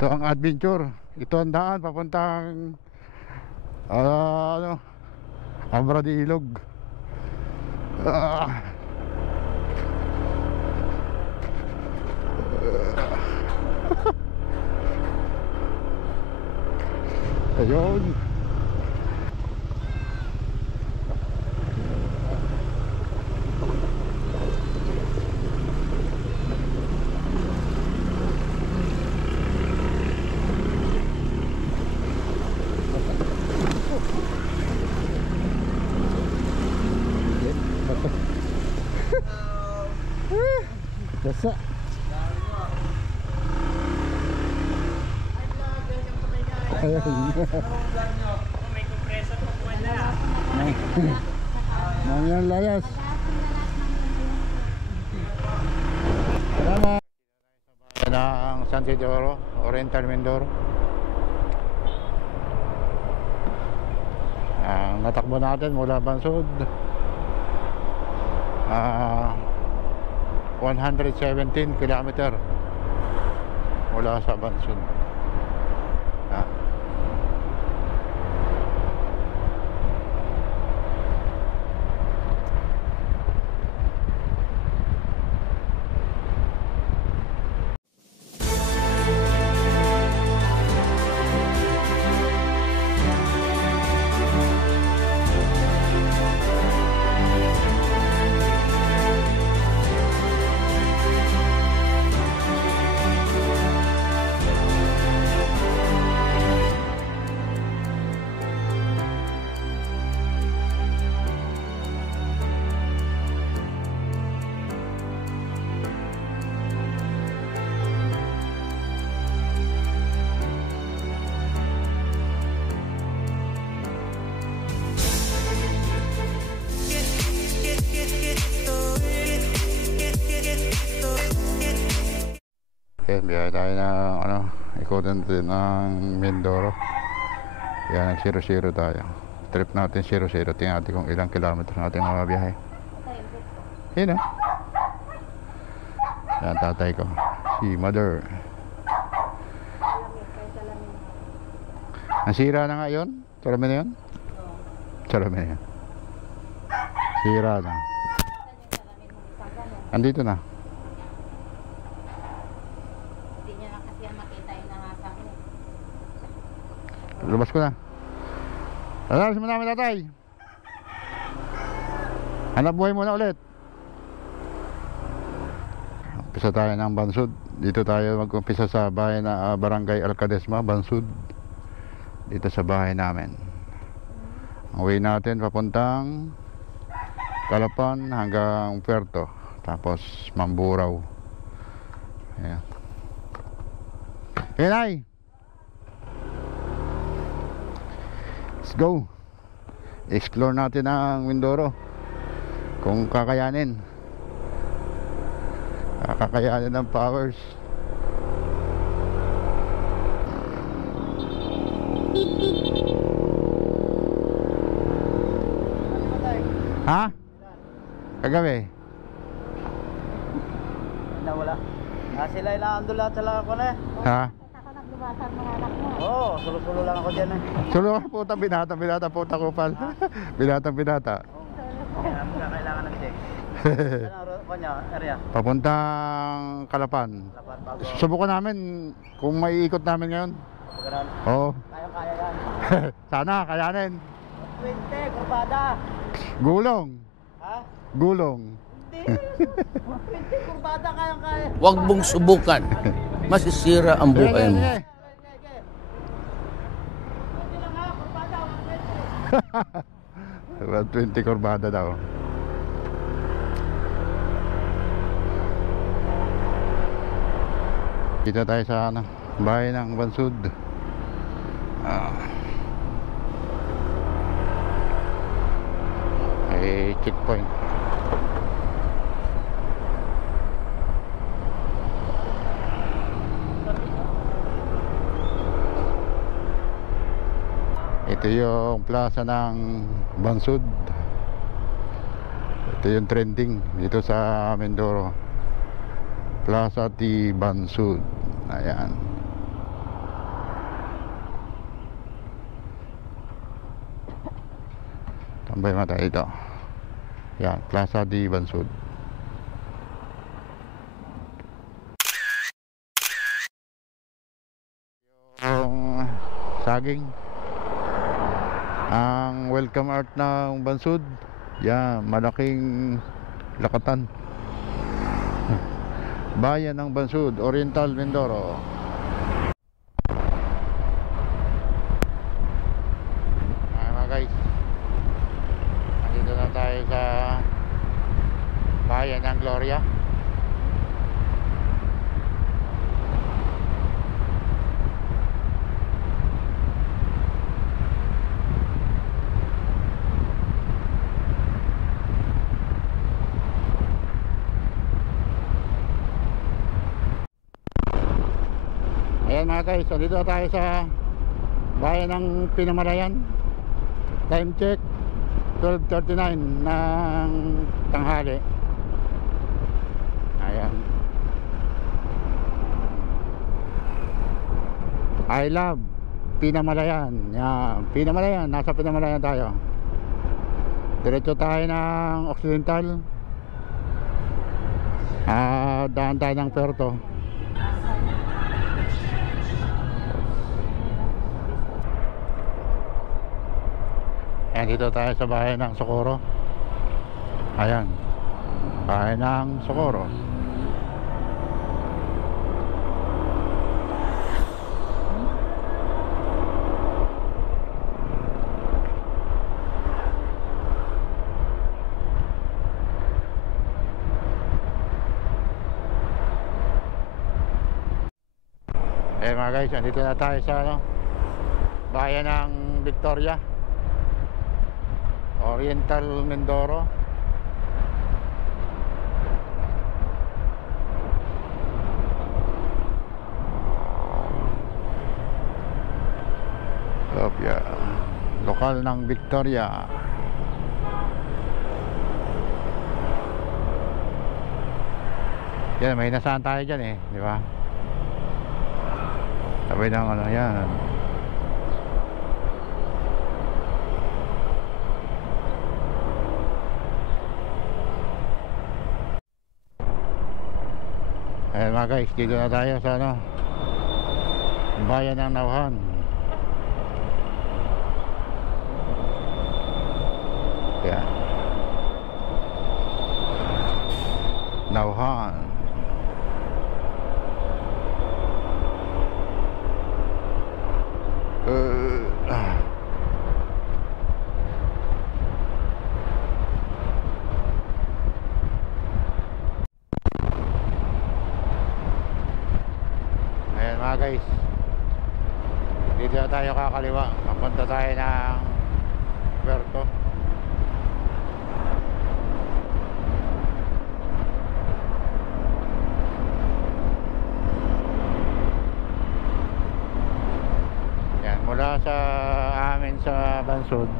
Ito ang adventure. Ito ang daan papuntang Abra de Ilog. Ah. Ayun. Basa. May compressor pa po na. Mga layas. Salamat. Ng San Isidoro, Oriental Mindoro. Ang natakbo natin mula Bansud, 117 kilometer mula sa Bansud. Okay, biyahe tayo ng ikutin din ng Mindoro. Yan, nag 0-0 tayo. Trip natin 0-0. Tingnan natin kung ilang kilometer natin mabiyahe. Yan ah. Yan, tatay ko, si mother. Nasira na nga yun? Sarami na yun? Sarami na yun. Sira na. Andito na. Lumabas ko na. Alam mo namin, tatay. Hanap buhay muna ulit. Umpisa tayo ng Bansud. Dito tayo mag-umpisa sa bahay na Barangay Alcadesma, Bansud. Dito sa bahay namin. Ang way natin papuntang Calapan hanggang Puerto. Tapos Mamburao. Ayan. Hey, Nay! Let's go. Explore natin ang Mindoro. Kung kakayanin. Kakayanin ng powers. Ha? Kagabi? Nawala. Sila ilaandol lahat sa lakas ko na eh. Ha? Oo, sulo-sulo lang ako dyan eh. Sulo ka puta, binata puta ko pal. Binata. Kaya mo kailangan ng check. Ano kanya, area? Papuntang Calapan. Lapat bago. Subukan namin kung may ikot namin ngayon. Pagkaroon. Oo. Kaya yan. Sana, kayanin. 20, kurbada. Gulong. Ha? Gulong. Hindi. 20, kurbada kaya. Huwag mong subukan. Masisira ang buhay mo. Sige. Hindi lang ha, kurbada, 20 kurbada daw. Kita tayo sa bahay ng Bansud. Checkpoint. Ito yung plaza ng Bansud. Ito yung trending dito sa Mindoro. Plaza di Bansud. Ayan. Tambay mata ito. Yan, Plaza di Bansud. Yung saging. Ang welcome art ng Bansud. Yan, malaking lakatan. Bayan ng Bansud, Oriental Mindoro. Ay mga guys, nandito na tayo sa bayan ng Gloria. Ayan mga guys, so dito tayo sa bayan ng Pinamalayan. Time check 12:39 ng tanghali. Ayan, I love Pinamalayan. Yan, Pinamalayan, nasa Pinamalayan tayo. Diretso tayo ng Occidental. Daan tayo ng Puerto. Ayan, dito tayo sa bahay ng Socorro. Ayan, bahay ng Socorro. Ayan mga guys, andito na tayo sa bayan ng Victoria, Oriental Mindoro. Opya, lokal ng Victoria. Yan, may nasaan tayo dyan di ba? Tabi ng ano yan. Ayan mga guys, dito na tayo sa bayan ng Nauhan. Ayan, Nauhan. Ayan mga guys, dito na tayo kakaliwa. Papunta tayo ng Puerto. Yan, mula sa amin sa Bansud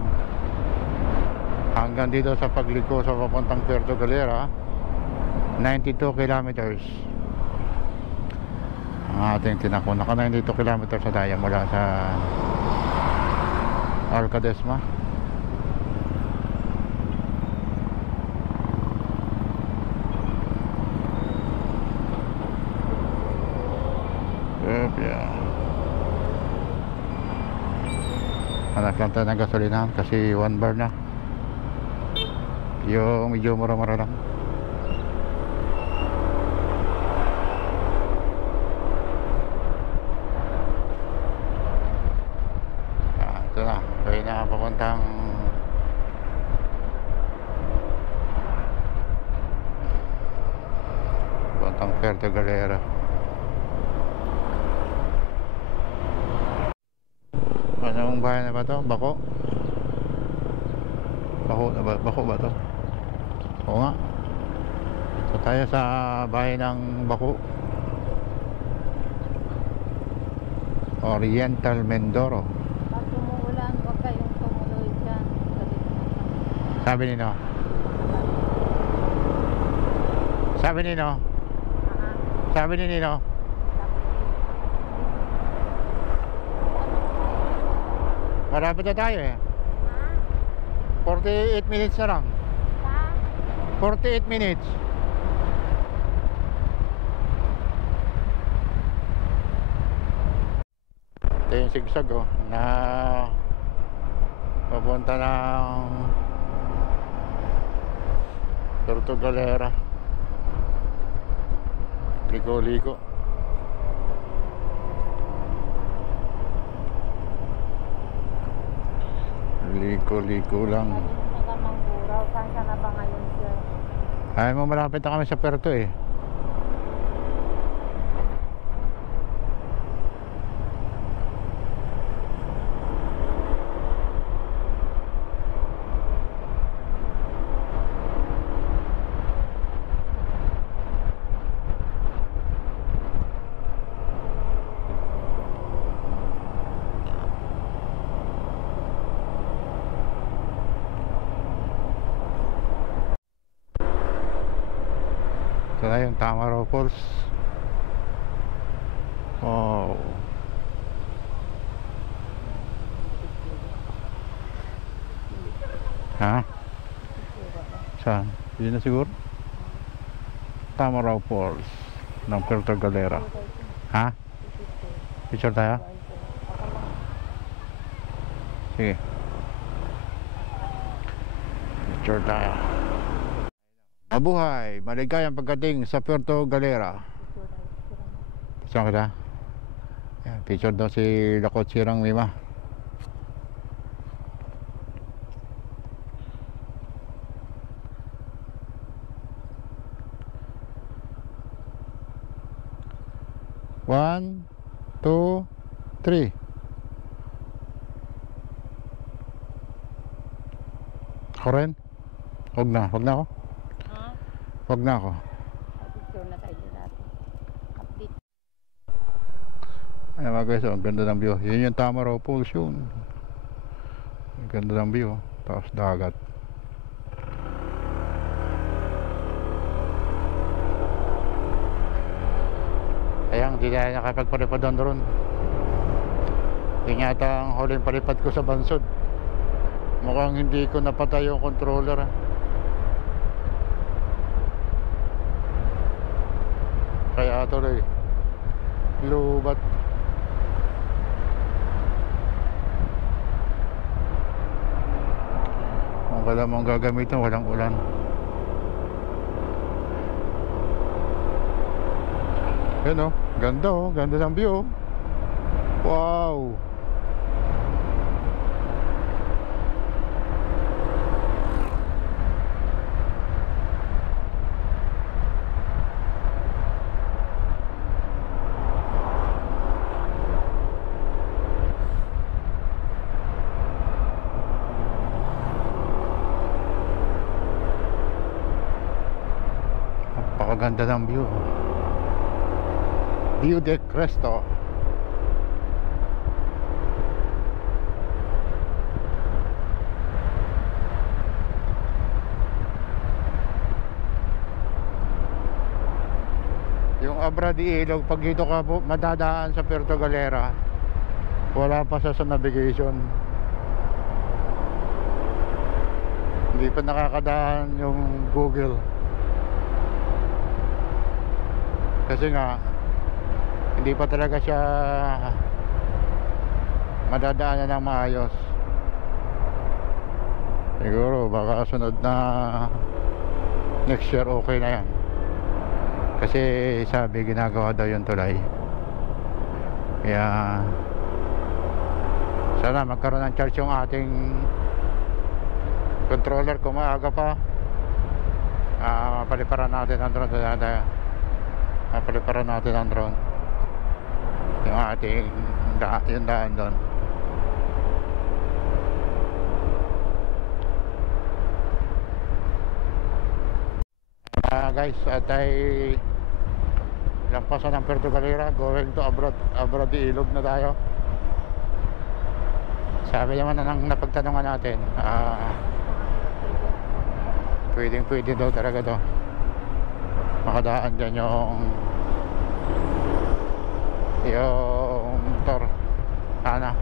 hanggang dito sa pagliko sa papuntang Puerto Galera, 92 kilometers ang ating tinako. Naka 92 kilometers na tayo mula sa Alcadesma. Hanap lang tayo ng gasolinahan kasi 1 bar na. Yung medyo mura-mura lang. Ito na, kaya na papuntang Puerto Galera. Anong bayan na ba to? Bako? Bako ba to? Oo nga. So tayo sa bayan ng Bako, Oriental Mindoro. Pag umuulan, huwag kayong tumuloy dyan. Sabi nino? Sabi nino? Sabi ni Nino? Marapit na tayo 48 minutes na lang. Ha? 48 minutes. Ito yung sigsag oh, na papunta ng Puerto Galera. Liko-liko. Liko-liko lang. Nagamangguraw. Saan ka na ba ngayon, sir? Ay mo, malapit na kami sa Puerto eh. Ito na yung Tamaraw Falls. Oh. Ha? Saan? Yun na siguro? Tamaraw Falls ng Puerto Galera. Ha? Picture tayo? Sige. Picture tayo. Mabuhay! Maligayang pagdating sa Puerto Galera. Saan kita? Yan, picture daw si Lakotsirang Mima. One, two, three. Ako rin? Huwag na ako. Huwag na ako. Picture na tayo natin. Update. Ayan mga guys, ang ganda ng view. Yun yung Tamaraw Falls yun. Ang ganda ng view. Tapos dagat. Ayan, hindi na nakapagpalipad ang drone. Yung yata ang huling palipad ko sa Bansod. Mukhang hindi ko napatay yung controller. Kaya tuloy lubat. Kung wala mong gagamitin, walang ulan. Yan oh, ganda oh, ganda ng view oh. Wow. Napakaganda ng view. View de Cristo. Yung Abra de Ilog, pag dito ka po madadaan sa Puerto Galera, wala pa sa navigation. Hindi pa nakakadaan yung Google. Kasi nga hindi pa talaga siya madadaanan ng maayos. Siguro baka sunod na next year okay na yan. Kasi sabi ginagawa daw yung tulay. Kaya sana magkaroon ng charge yung ating controller kung maaga pa. Paliparan natin ang drone. Paliparan natin ang drone. Yung ating yung daan doon. Guys, at ay lampasan ng Puerto Galera, going to Abra de Ilog na tayo. Sabi naman na nang napagtanungan natin, pwede daw talaga to makadaan dyan yung motor sana.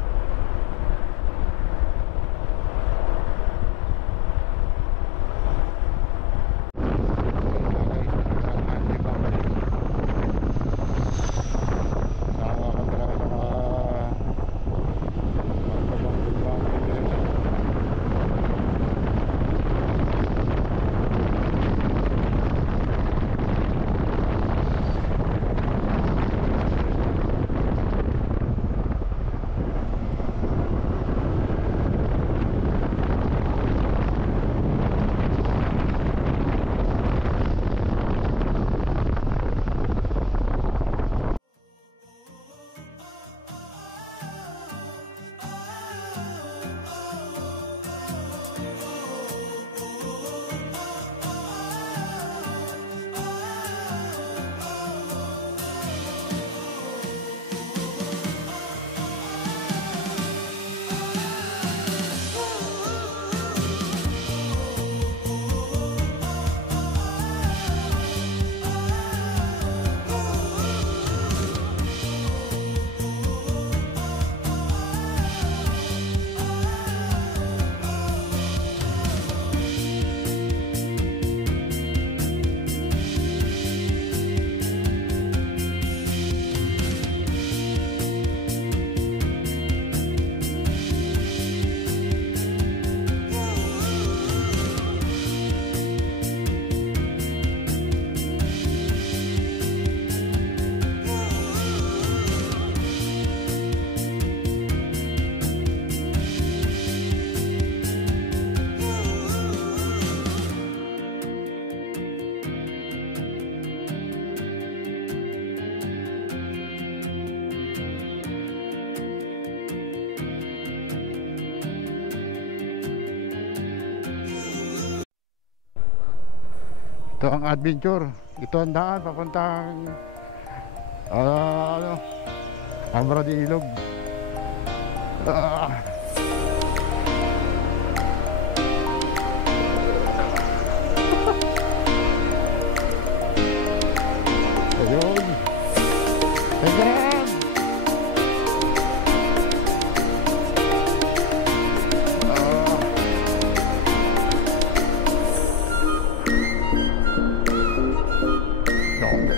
Ito ang adventure. Ito ang daan papuntang ano, Ambra de Ilog. Ah. Ayun. Ayun. Ah. Dong.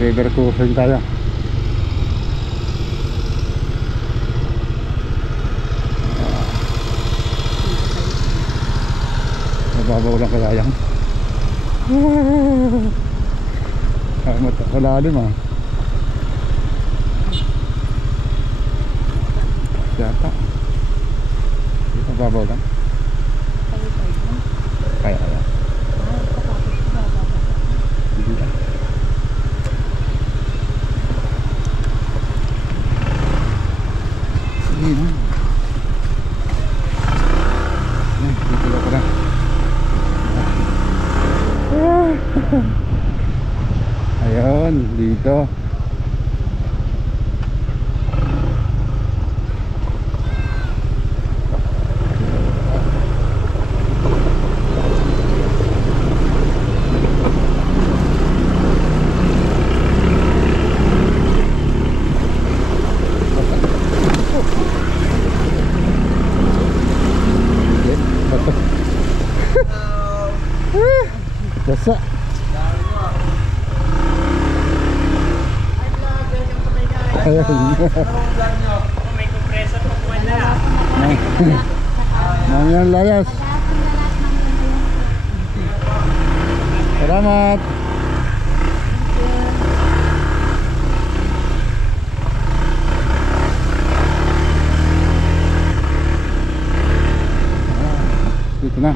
River cruising tayo. Mababaw lang kaya yan. Malalim ah. Yata. Dito mababaw lang. Kaya kaya. Hindi ah. Sige na. Dito lang pala. Ayun, dito. Basa. Ayun. May compressor pa po na. Mamaya layas. Salamat. Dito na.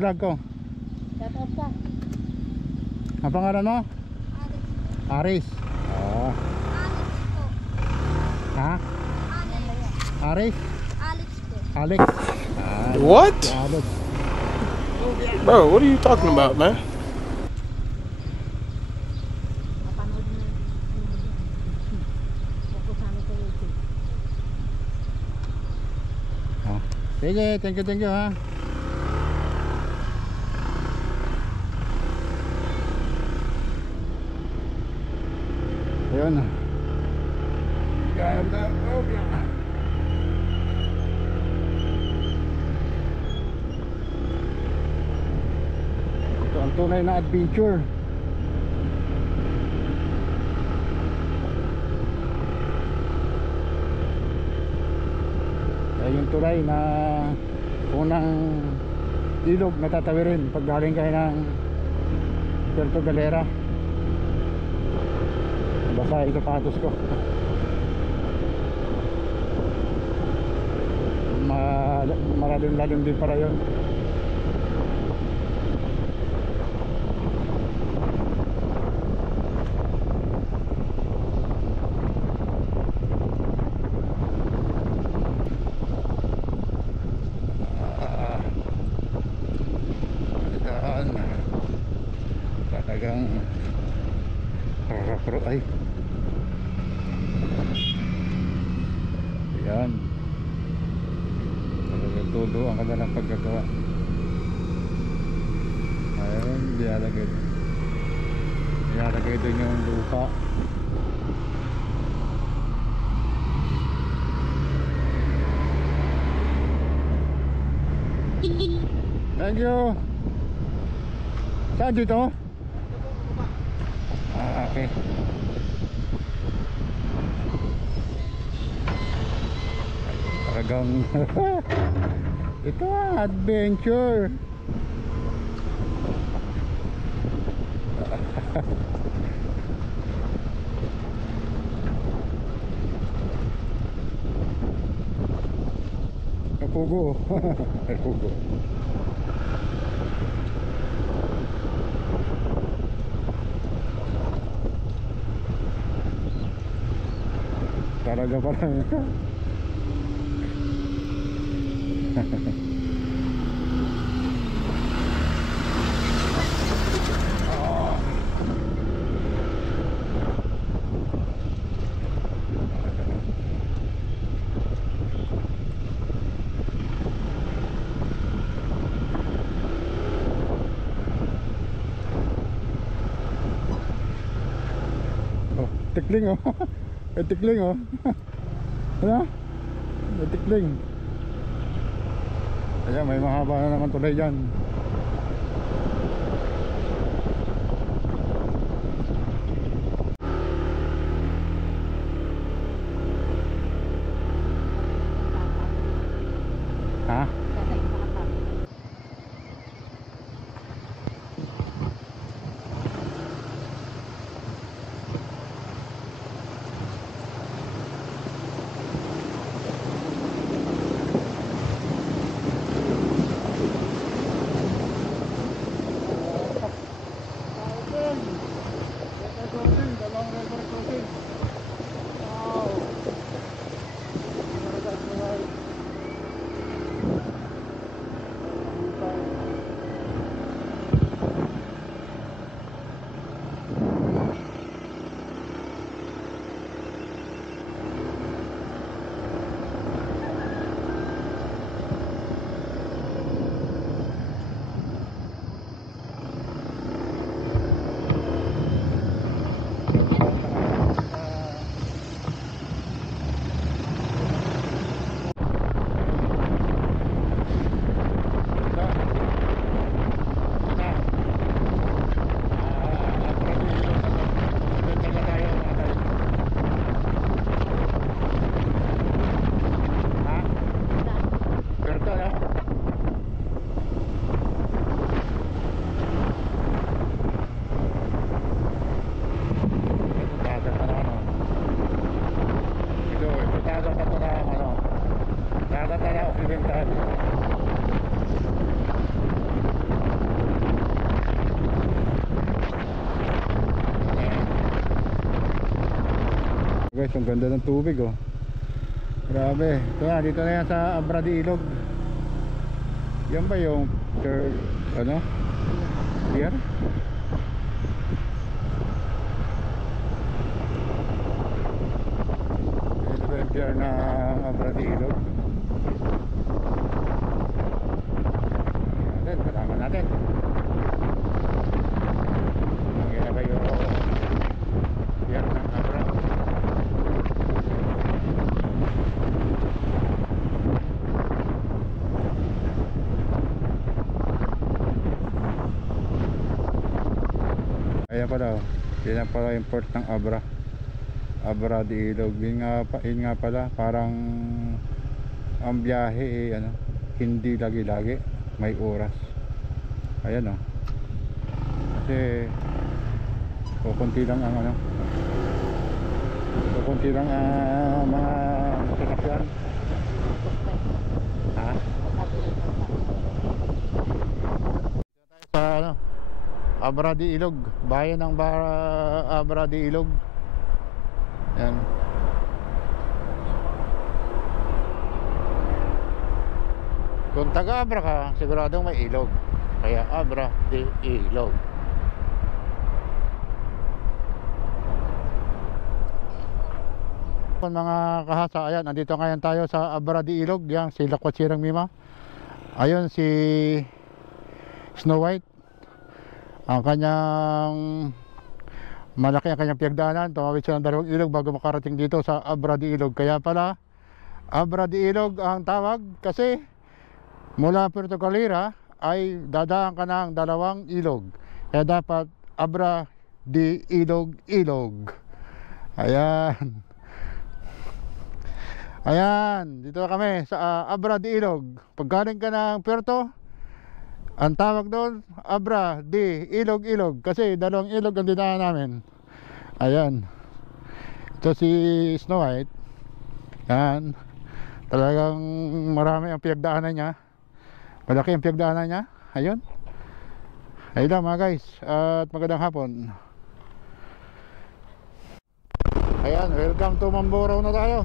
Vlog ko. Shoutout ka. Ang pangalan mo? Aris. Ah. Ha? Aris? Alex. Ah, What? Alex. Bro, what are you talking about, man? Mapanood mo. Focus namin sa YouTube. Ah. Sige, thank you ha. Ayun na. Kaya na. Okay. Ito ang tunay na adventure. Kaya yung tulay na unang ilog na tatawirin pag galing kayo ng Puerto Galera. Basa ito patos ko. Malalim din para yun. Talagang Ay. Yan. Tuduan ka na lang paggagawa. Ayun, ilalagay doon yung lupa. Thank you. Saan dito? Okay. Talagang ito adventure. Kapugo. Kapugo. Talaga pala. Tikling oh. May tikling oh. Ano? May tikling. Ayan, may mahaba na naman tulay dyan. Ha? Guys, ang ganda ng tubig oh. Grabe. Ito na, dito na yan sa Abra de Ilog. Yan ba yung ano? Pier? Ito ba yung pier na Abra de Ilog? Ayan, kasama natin. Yan na ba yung pier ng Abra? Ayan pala oh. Yan pala yung port ng Abra. Abra de Ilog. Yun nga pala, parang ang biyahe ano, hindi lagi-lagi, may oras. Ayan oh. Kasi kukunti lang ang ano, kukunti lang mga sasakyan. Ha? Sa ano, Abra de Ilog, bayan ng Abra de Ilog. Yan. Kung taga Abra ka, siguradong may ilog. Kaya Abra de Ilog. Mga kahasa, ayan, nandito ngayon tayo sa Abra de Ilog, yan, si Lakwat-Sirang Mima. Ayun si Snow White. Ang kanyang malaki ang kanyang piyagdaanan. Tumawid siya ng 2 ilog bago makarating dito sa Abra de Ilog. Kaya pala Abra de Ilog ang tawag kasi mula Puerto Galera ay dadaan ka ng 2 ilog. Kaya dapat Abra de Ilog Ilog. Ayan. Ayan, dito kami sa Abra de Ilog. Paggaling ka ng Puerto, ang tawag doon Abra de Ilog Ilog kasi 2 ilog ang dinaan namin. Ayan. Ito si Snow White. Yan. Talagang marami ang piyagdaanan niya. Malaki ang piyagdaanan niya. Ayun. Ayun lang mga guys. At magandang hapon. Ayan, welcome to Mamburao na tayo.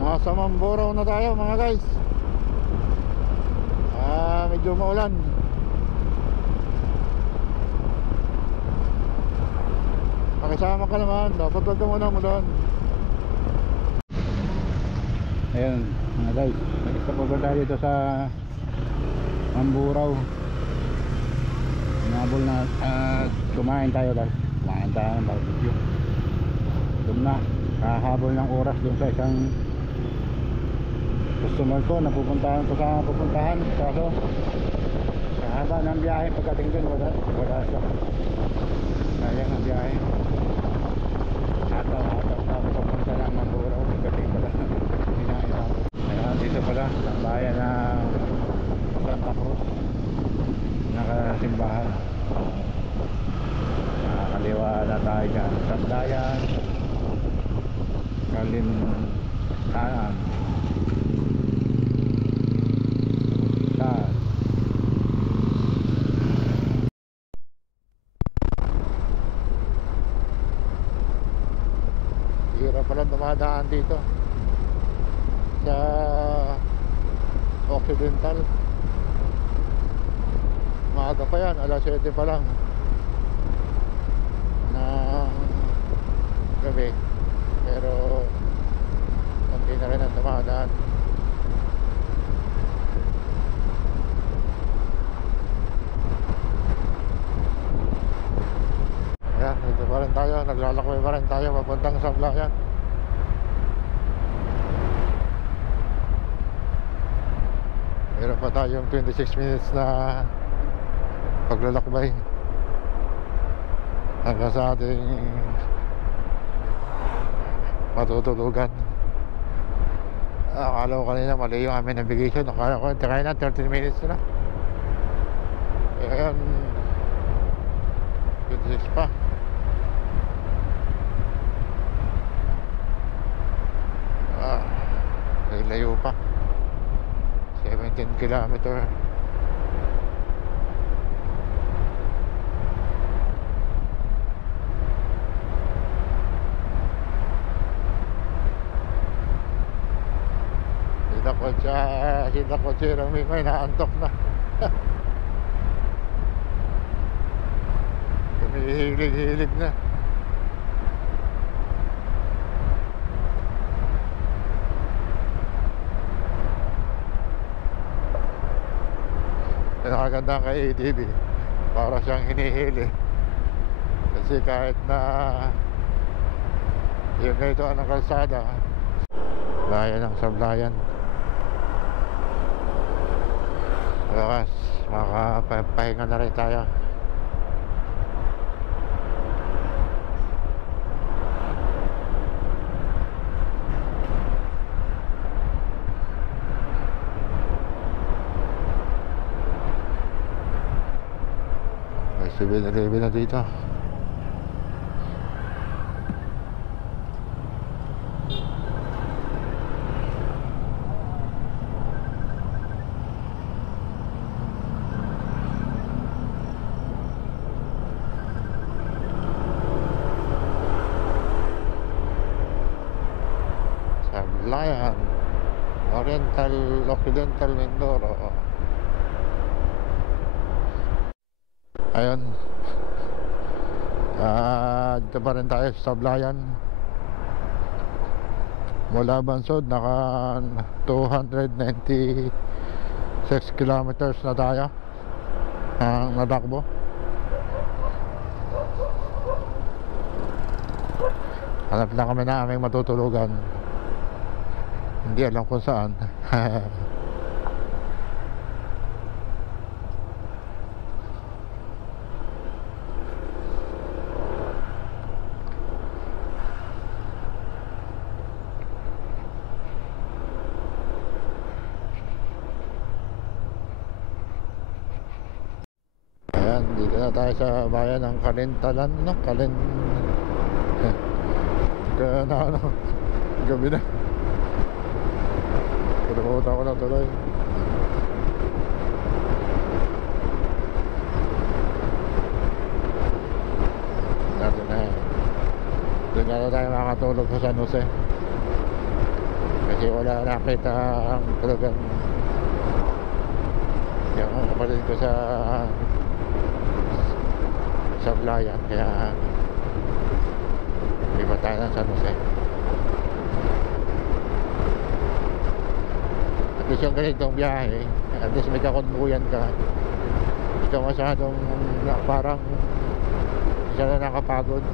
Nasa Mamburao na tayo mga guys. Medyo maulan. Pakisama ka naman. Dapat wag ka muna doon. Ayan mga guys, nag-stop over tayo dito sa Mamburao. Nabol na kumain tayo guys. Kumain tayo ng barbecue. Doon na, kahabol ng oras doon sa isang customer ko na pupuntahan ko sa pupuntahan. Kaso sa haba ng biyahe pagdating doon wala siya. Ayan ang biyahe. Ataw tapos pupunta ng Mamburao. Pagdating pala hinahin ako. Ayan dito pala sa bayan ng Santa Cruz, nakasimbahan. Nakakaliwa na tayo dyan. Sandayan, Kalintanan, hirap pala dumadaan dito sa Occidental. Maaga pa yan, alas 7 pa lang ng gabi, pero konti na rin ang dumadaan. Ayan, dito pa rin tayo, naglalakbay pa rin tayo papuntang Sablayan. Meron pa tayong 26 minutes na paglalakbay hanggang sa ating matutulugan. Akala ko kanina mali yung aming navigation. Akala ko kaya na 13 minutes na. Ayan, 26 pa. Layo pa, 17 kilometer. Sila ko siya may naantok na. Humihilig-hilig na. Nakaganda kay ATV, para siyang hinihili kasi kahit na yung ganito ang kalsada, bayan ng Sablayan. Bakas makapahinga na rin tayo. May 7-Eleven na dito. Sablayan, Occidental Mindoro. Ayun, dito pa rin tayo sa Sablayan. Mula Bansod, naka 296 kilometers na tayo ang natakbo. Hanap na kami na aming matutulugan. Hindi alam kung saan. Ayan, dito na tayo sa bayan ng Kalintalan, no? Kaya na ano, gabi na. Pinapunta ko na tuloy. Natin na yan. Doon na tayo makatulog sa San Jose. Kasi wala nakita ang tulugan. Yung kapatid ko sa Sablayan, kaya iba tayo ng San Jose. At least yung ganitong biyahe, at least may kakonbuyan ka. Hindi ka masyadong parang isa na nakapagod.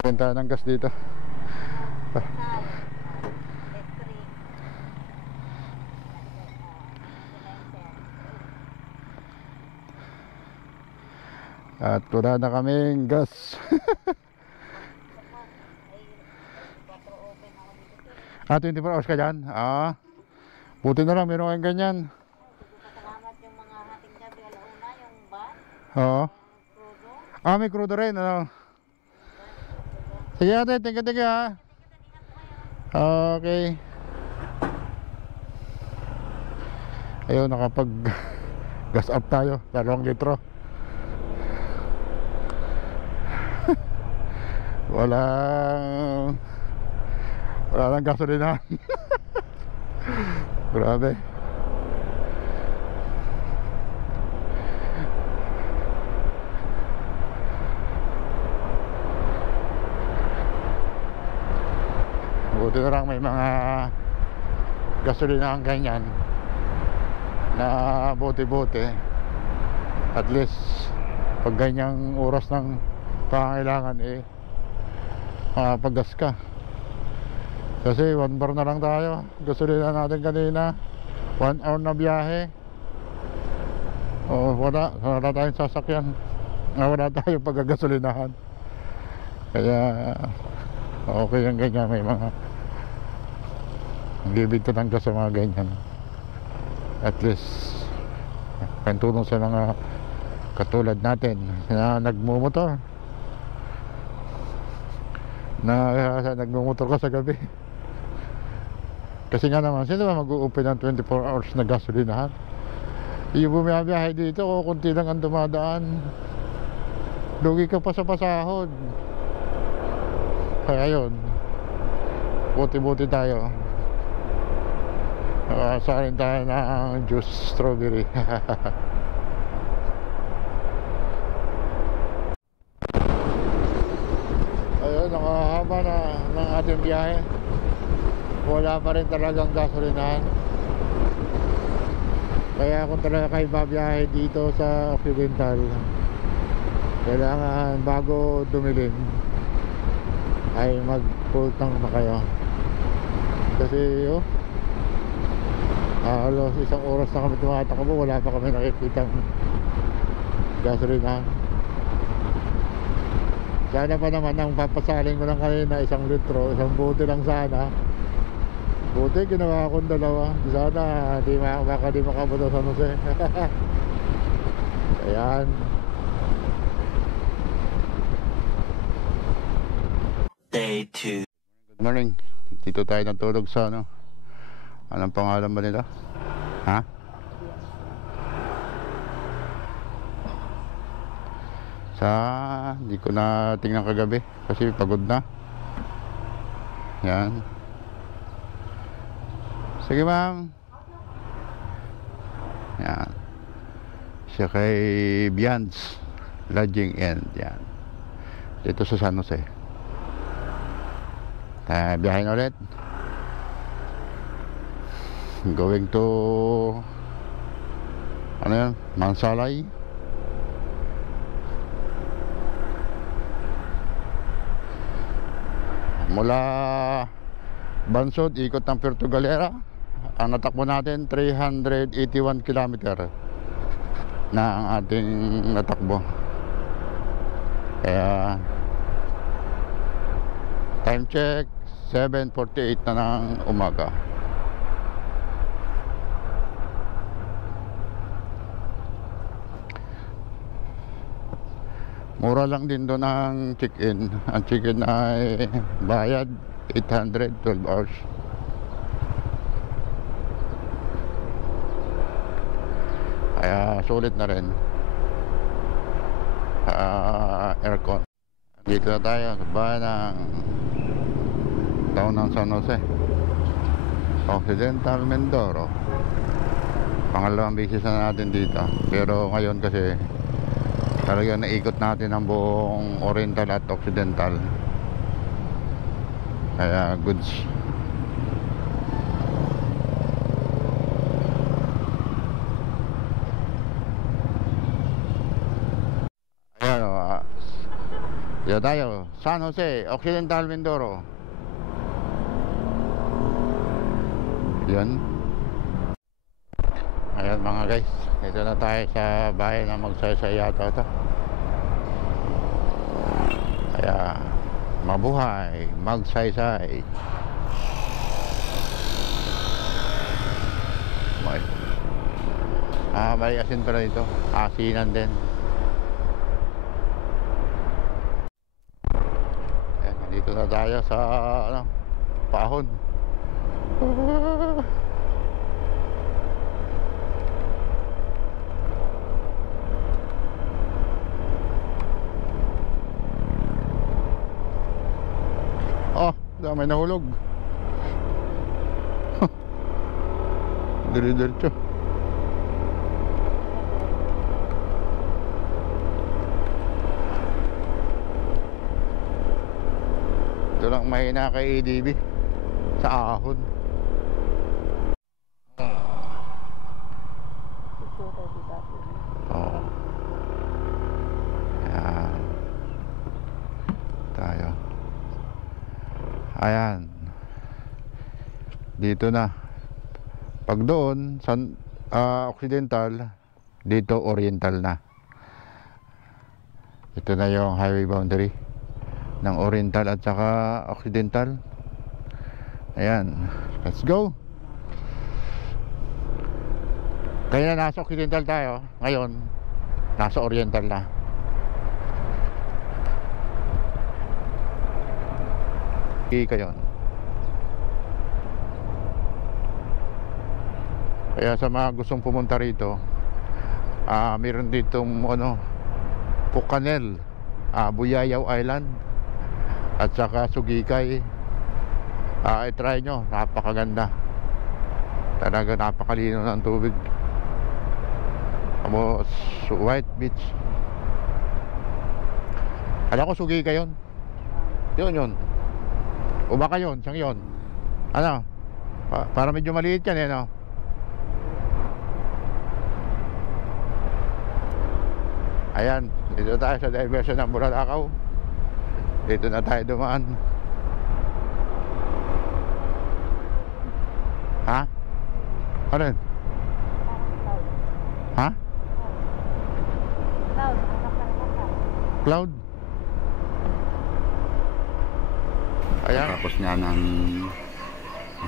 Ayun, tayo ng gas dito. At wala na kaming gas. Ah, 24 hours ka dyan? Ah, buti na lang meron kayong ganyan. Salamat yung mga hating gabi, alauna, yung bus, Oo. crudo. Ah, may crudo rin, ano? Sige ate, tingka ha. Okay. Ayun, nakapag gas up tayo, 2 litro. Walang gasolina. Grabe. Buti na lang may mga gasolina ang ganyan na bote-bote. At least pag ganyang oras ng pangangailangan makapag-gas ka. Kasi 1 bar na lang tayo. Gasolina natin kanina 1 hour na biyahe. Wala tayong sasakyan. Wala tayong paggasolinahan. Kaya okay yung ganyan. May mga bibigto ng gas sa mga ganyan. At least pantulong sa mga katulad natin na nagmumotor, nagmumotor ka sa gabi. Kasi nga naman, sino ba mag-u-open ng 24 hours na gasolinahan? Yung bumiyabiyahe dito, kunti lang ang dumadaan, lugi ka pa sa pasahod. Kaya yun, buti-buti tayo. Nakasarin tayo ng juice strawberry. Ayun, nakahaba na ng ating biyahe. Wala pa rin talagang gasolinahan. Kaya kung talaga kayo babiyahe dito sa Occidental, kailangan bago dumilim ay mag full tank na kayo. Kasi halos 1 oras na kami tumatakbo, wala pa kami nakikitang gasolinahan. Sana pa naman ang papasaling ko lang kanina 1 litro, 1 bote lang sana. Buti ginawa akong 2. Sana baka di makabuto sa Jose. Ayan. Day 2. Good morning. Dito tayo natulog sa anong pangalan ba nila? Ha? Hindi ko na tingnan kagabi kasi pagod na. Yan. Sige ma'am. Yan. Siya kay Bians Lodging Inn. Yan. Dito sa San Jose. Biyahin ulit. Going to ano yan? Mansalay. Mula Bansod, ikot ng Puerto Galera. Ang natakbo natin 381 kilometer na ang ating natakbo. Kaya time check 7:48 na ng umaga. Mura lang din doon ang check-in. Ang check-in ay bayad 800, 12 hours. Kaya sulit na rin. Aircon. Dito na tayo sa bahay ng taon ng San Jose, Occidental Mindoro. Pangalawang bisis na natin dito. Pero ngayon kasi talaga naikot natin ang buong Oriental at Occidental. Kaya goods. Ayan o, dito tayo, San Jose, Occidental Mindoro. Yan. Ayan mga guys, dito na tayo sa bahay na magsaysay yata ito. Kaya mabuhay, magsaysay. May asin pala dito, asinan din. Ayan, dito na tayo sa ano, Pahon. Oh, may nahulog. Dire-diretso. Ito lang mahina kay ADB sa ahon. Oo. Ayan. Tayo. Ayan. Dito na. Pag doon sa Occidental, dito Oriental na. Ito na yung highway boundary ng Oriental at saka Occidental. Ayan. Let's go. Kaya nasa Occidental tayo. Ngayon nasa Oriental na. Kayon. Kaya sa mga gustong pumunta rito, meron ditong ano, Pucanel, Buyayaw Island at saka Sugikay. I-try nyo, napakaganda. Talaga napakalino ng tubig. Tapos White Beach. Alam ko Sugikay yun. Yun. O baka yun, siyang yun. Ano? Para medyo maliit yan no? Ayan, dito tayo sa diversion ng Buralakaw. Dito na tayo dumaan. Ha? Ano yun? Ha? Cloud? Ayan. Tapos nga ng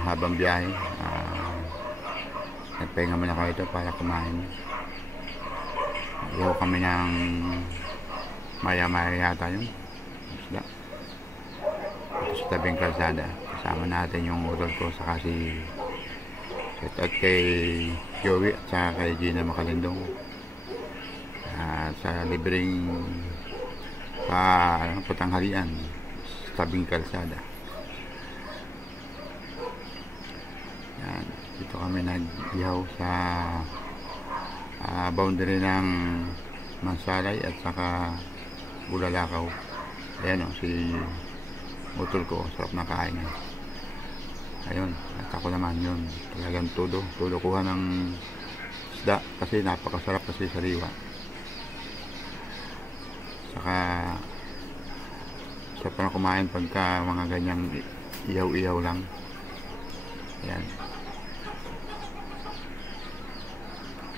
habang biyahe, nagpahinga muna ako ito para kumain. Iho kami ng maya-maya yata yun. Isda. Ito sa tabing kalsada. Kasama natin yung utol ko saka si at kay Joey at saka kay Gina Makalindong. Sa libreng patanghalian sa tabing kalsada. Yan, dito kami nag-ihaw sa boundary ng Mansalay at saka Bulalakaw. Ayan o, si utol ko, sarap na kain. Ayun, at ako naman yun, talagang todo kuha ng isda kasi napakasarap kasi sariwa. Saka sarap na kumain pagka mga ganyang ihaw-ihaw lang. Ayan,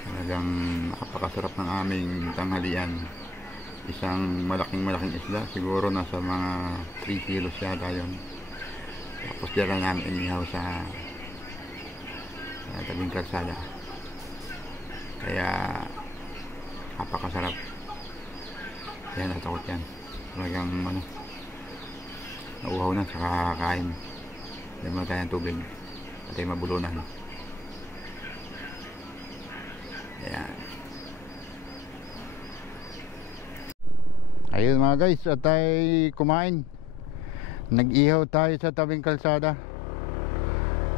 talagang napakasarap ng aming tanghalian. Isang malaking isda, siguro nasa mga 3 kilos yata yun. Tapos dyan lang namin inihaw sa tabing kalsada. Kaya napakasarap. Yan, natakot yan. Talagang nauhaw na sa kakakain. Hindi mo tayong tubig at ay mabulunan. Ayan. Ayun mga guys, at tayo kumain. Nag-ihaw tayo sa tabing kalsada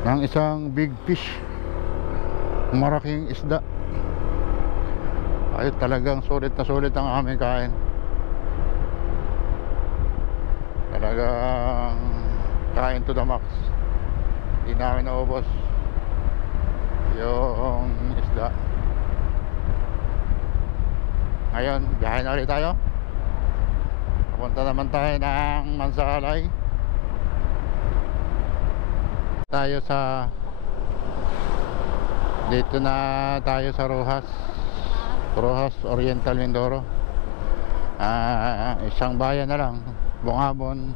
ng isang big fish, malaking isda. Ay, talagang sulit na sulit ang aming kain. Talagang kain to the max. Hindi namin naubos yung isda. Ngayon, biyahe na ulit tayo. Punta naman tayo ng Mansalay. Tayo sa dito na tayo sa Rojas Oriental Mindoro. Isang bayan na lang, Bungabon.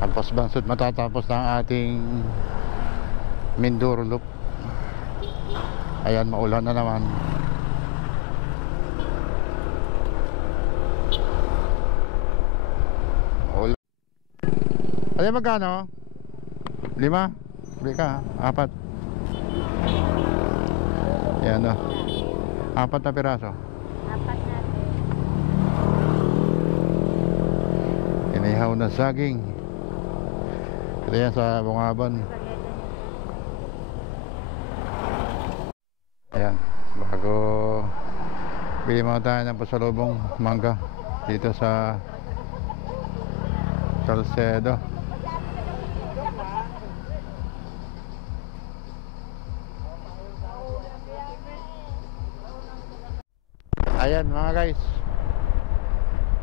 Tapos Bansud matatapos ng ating Mindoro Loop. Ayan, maulan na naman. Ayan, magkano? 5? Bili ka, 4. Ayan o, 4 na piraso. 4 natin. Inihaw na saging. Ito yan sa Bungabon. Ayan, bago bili mo tayo ng pasalubong mangga dito sa Salcedo. Ayan mga guys,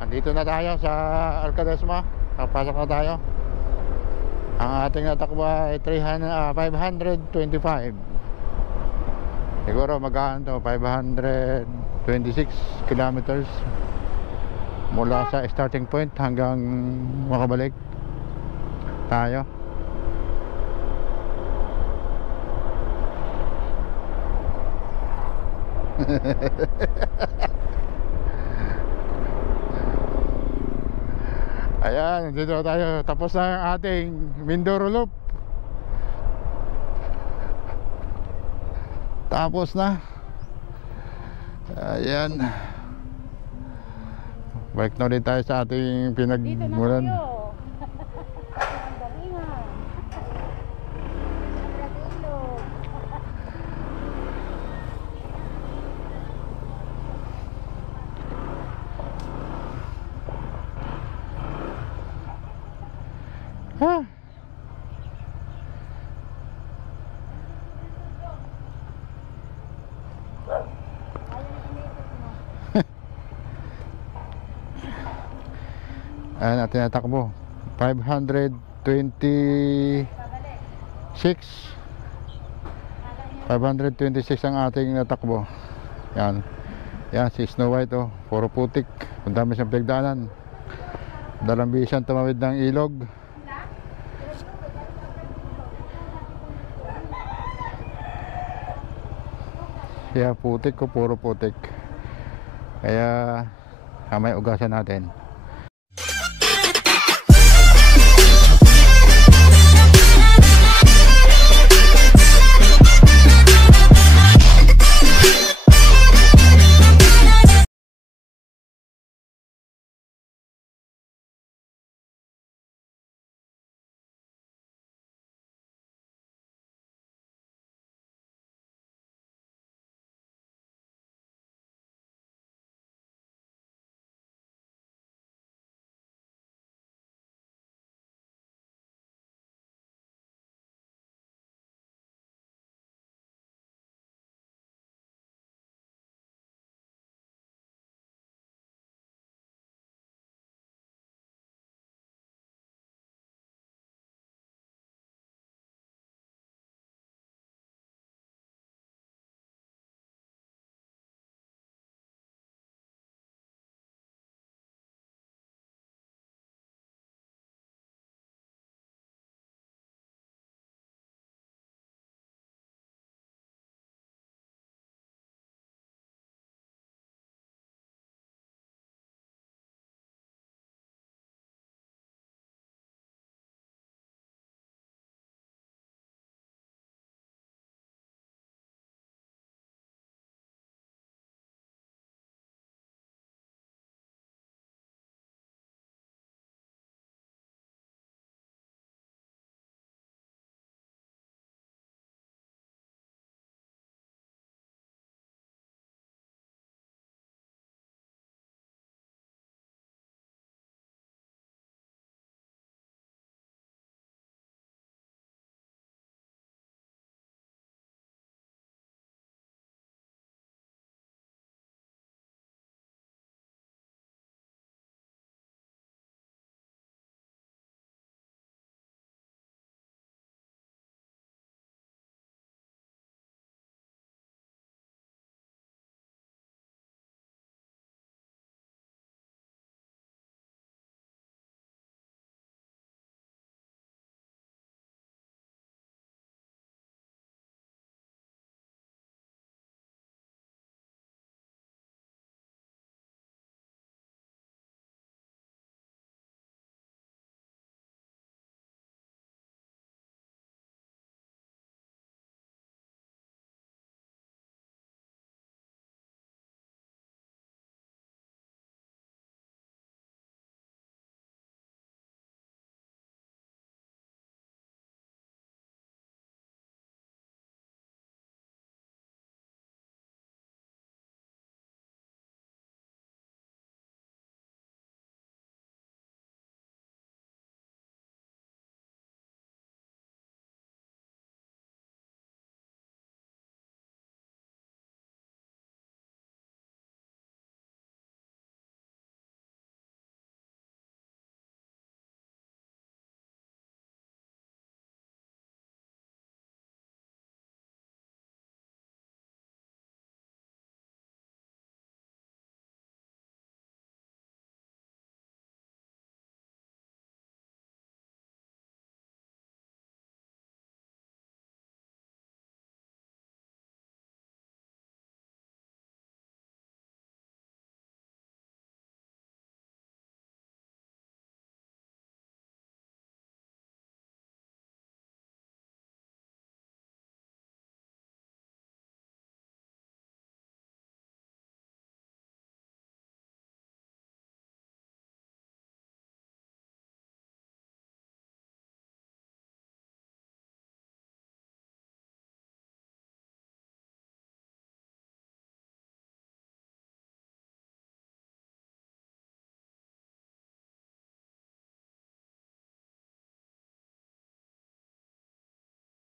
andito na tayo sa Alcadesma. Papasok na tayo. Ang ating natakbo ay 525. Siguro magkaan to, 526 kilometers mula sa starting point hanggang makabalik tayo. Ayan, dito tayo. Tapos na ang ating Mindoro Loop. Tapos na. Ayan. Balik na ulit tayo sa ating pinagmulan. Ha? Ayan natin natakbo 526 ang ating natakbo. Yan. Yan si Snow White, oh. Puro putik. Ang dami siyang pinagdaanan. Dalang bisan tumawid ng ilog. Kaya putik ko, puro putik. Kaya kamay ugasan natin.